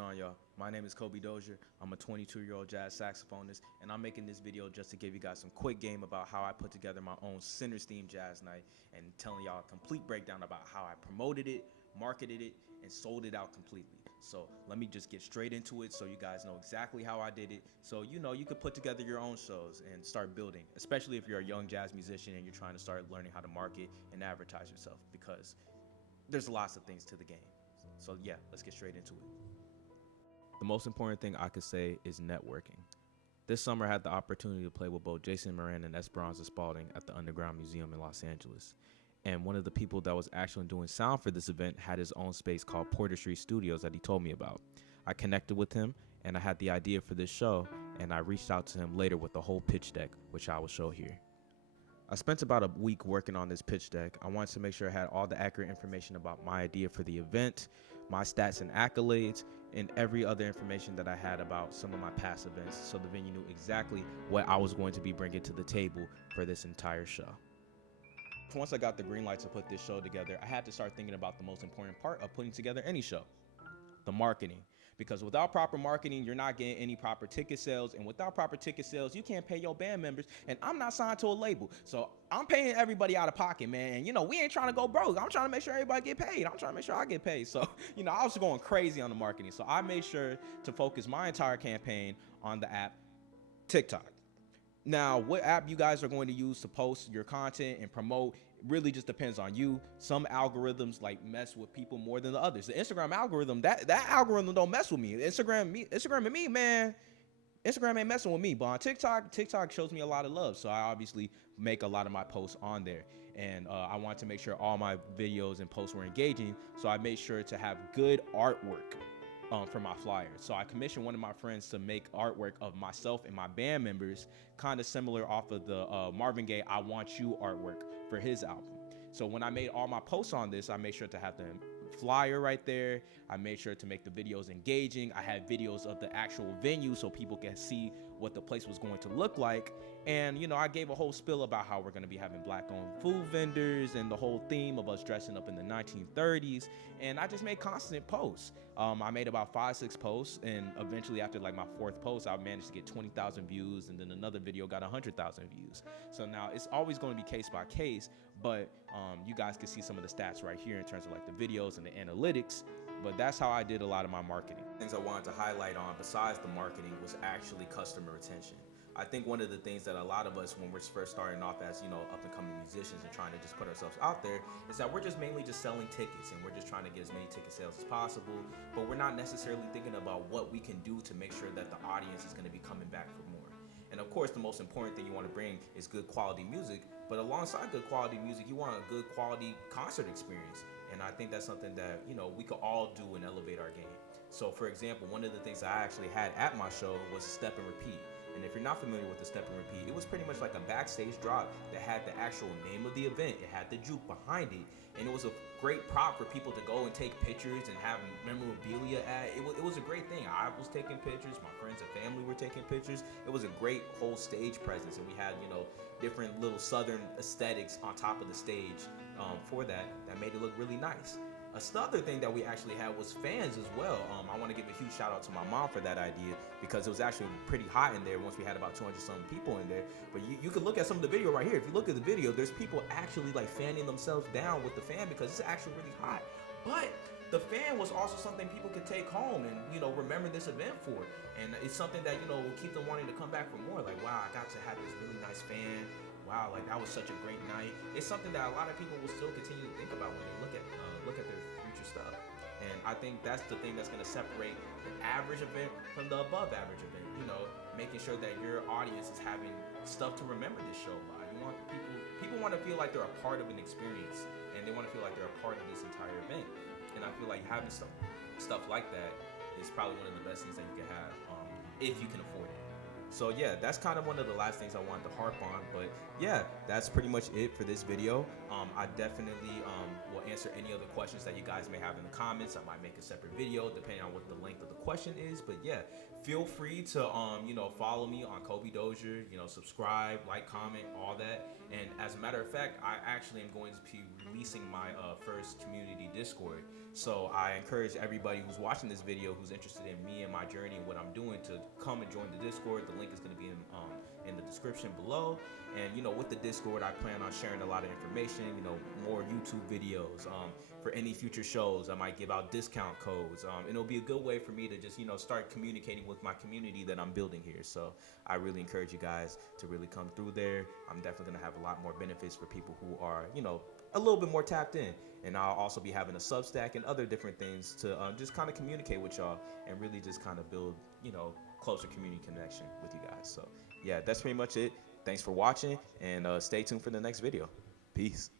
On y'all, my name is Kobe Dozier. I'm a 22-year-old jazz saxophonist, and I'm making this video just to give you guys some quick game about how I put together my own Centers Theme Jazz Night and telling y'all a complete breakdown about how I promoted it, marketed it, and sold it out completely. So let me just get straight into it so you guys know exactly how I did it. So you could put together your own shows and start building, especially if you're a young jazz musician and you're trying to start learning how to market and advertise yourself, because there's lots of things to the game. So yeah, let's get straight into it. The most important thing I could say is networking. This summer I had the opportunity to play with both Jason Moran and Esperanza Spalding at the Underground Museum in Los Angeles. And one of the people that was actually doing sound for this event had his own space called Porter Street Studios that he told me about. I connected with him and I had the idea for this show, and I reached out to him later with the whole pitch deck, which I will show here. I spent about a week working on this pitch deck. I wanted to make sure I had all the accurate information about my idea for the event, my stats and accolades, and every other information that I had about some of my past events, so the venue knew exactly what I was going to be bringing to the table for this entire show. Once I got the green light to put this show together, I had to start thinking about the most important part of putting together any show: the marketing. Because without proper marketing, you're not getting any proper ticket sales, and without proper ticket sales, you can't pay your band members, and I'm not signed to a label, so I'm paying everybody out of pocket, man. We ain't trying to go broke. I'm trying to make sure everybody get paid. I'm trying to make sure I get paid. So I was going crazy on the marketing, so I made sure to focus my entire campaign on the app TikTok. Now, what app you guys are going to use to post your content and promote really just depends on you. Some algorithms like mess with people more than the others. The Instagram algorithm, that algorithm don't mess with me. Instagram and me, man. Instagram ain't messing with me, but on TikTok shows me a lot of love. So I obviously make a lot of my posts on there. And I want to make sure all my videos and posts were engaging. So I made sure to have good artwork for my flyers. So I commissioned one of my friends to make artwork of myself and my band members, kind of similar off of the Marvin Gaye "I Want You" artwork for his album. So when I made all my posts on this, I made sure to have the flyer right there. I made sure to make the videos engaging. I had videos of the actual venue so people can see what the place was going to look like. And I gave a whole spill about how we're going to be having black-owned food vendors and the whole theme of us dressing up in the 1930s. And I just made constant posts. I made about 5-6 posts, and eventually after like my 4th post, I managed to get 20,000 views, and then another video got 100,000 views. So now it's always going to be case by case, but you guys can see some of the stats right here in terms of like the videos and the analytics. But that's how I did a lot of my marketing. Things I wanted to highlight on besides the marketing was actually customer retention. I think one of the things that a lot of us, when we're first starting off as up and coming musicians and trying to just put ourselves out there, is that we're just mainly just selling tickets, and we're just trying to get as many ticket sales as possible, but we're not necessarily thinking about what we can do to make sure that the audience is going to be coming back for more. And of course, the most important thing you want to bring is good quality music, but alongside good quality music, you want a good quality concert experience. And I think that's something that we could all do and elevate our game. So for example, one of the things I actually had at my show was step and repeat. And if you're not familiar with the step and repeat, it was pretty much like a backstage drop that had the actual name of the event. It had the juke behind it, and it was a great prop for people to go and take pictures and have memorabilia at. It was a great thing. I was taking pictures, my friends and family were taking pictures. It was a great whole stage presence, and we had different little southern aesthetics on top of the stage for that made it look really nice. Another thing that we actually had was fans as well. I want to give a huge shout out to my mom for that idea, because it was actually pretty hot in there once we had about 200 something people in there. But you can look at some of the video right here. If you look at the video, there's people actually like fanning themselves down with the fan because it's actually really hot. But the fan was also something people could take home and remember this event for. And it's something that will keep them wanting to come back for more. Like, wow, I got to have this really nice fan. Wow, like that was such a great night. It's something that a lot of people will still continue to think about when they look at their future stuff. And I think that's the thing that's going to separate the average event from the above average event. Making sure that your audience is having stuff to remember this show by. You want people want to feel like they're a part of an experience, and they want to feel like they're a part of this entire event. And I feel like having stuff like that is probably one of the best things that you can have if you can afford it. So yeah, that's kind of one of the last things I wanted to harp on. But yeah, that's pretty much it for this video. I definitely will answer any other questions that you guys may have in the comments. I might make a separate video depending on what the length of the question is. But yeah, feel free to follow me on Kobe Dozier. Subscribe, like, comment, all that. And as a matter of fact, I actually am going to be releasing my first community Discord. So I encourage everybody who's watching this video, who's interested in me and my journey and what I'm doing, to come and join the Discord. The link is going to be in the description below. And with the Discord, I plan on sharing a lot of information. More YouTube videos. For any future shows, I might give out discount codes. And it'll be a good way for me to just start communicating with my community that I'm building here. So I really encourage you guys to really come through there. I'm definitely gonna have a lot more benefits for people who are a little bit more tapped in. And I'll also be having a Substack and other different things to just kind of communicate with y'all and really just kind of build closer community connection with you guys. So yeah, that's pretty much it. Thanks for watching, and stay tuned for the next video. Peace.